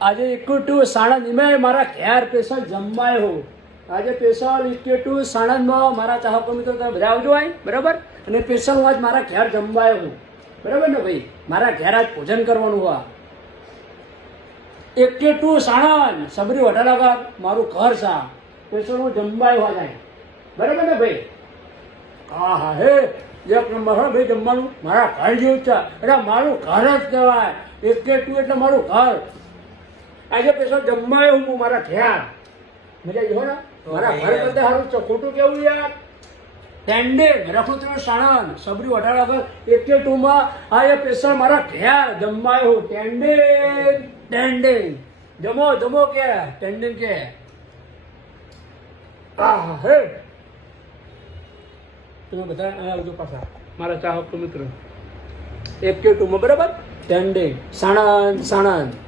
આજે ઇક્વિટી સાણંદ મેં મારા ઘેર સ્પેશિયલ જમવાય હો આજે સ્પેશિયલ ઇક્વિટી સાણંદમાં મારા ચાહકો મિત્રો તમે બધા આવજો આય બરાબર અને સ્પેશિયલ હું આજ મારા ઘેર જમવાય હું બરાબર ને ભાઈ મારા ઘેર આજ ભોજન કરવાનું હોય ઇક્વિટી સાણંદ સબરી હોટલ આગળ મારું ઘર છે સ્પેશિયલ હું જમવાય હોય જાય બરાબર ને ભાઈ હા હા હે એક નંબર હા ભાઈ જમવાનું મારા ઘર જેવું છે એટલે મારું ઘર જ કહેવાય ઇક્વિટી એટલે મારું ઘર આજે પેશો જમવાય હું મારા ઘેર મજા જો ને મારા ઘર કરતા સારું છે ખોટું કેવું યાર ટેન્ડિંગ રખોત્રી સાણંદ સબરી હોટલ આગળ 82 માં આ એ પેશર મારા ઘેર જમવાય હું ટેન્ડિંગ જમો જમો કે ટેન્ડિંગ કે હા હે તમે બધા આવજો પાછા મારા ચાહક મિત્રો 82 માં બરાબર ટેન્ડિંગ સાણંદ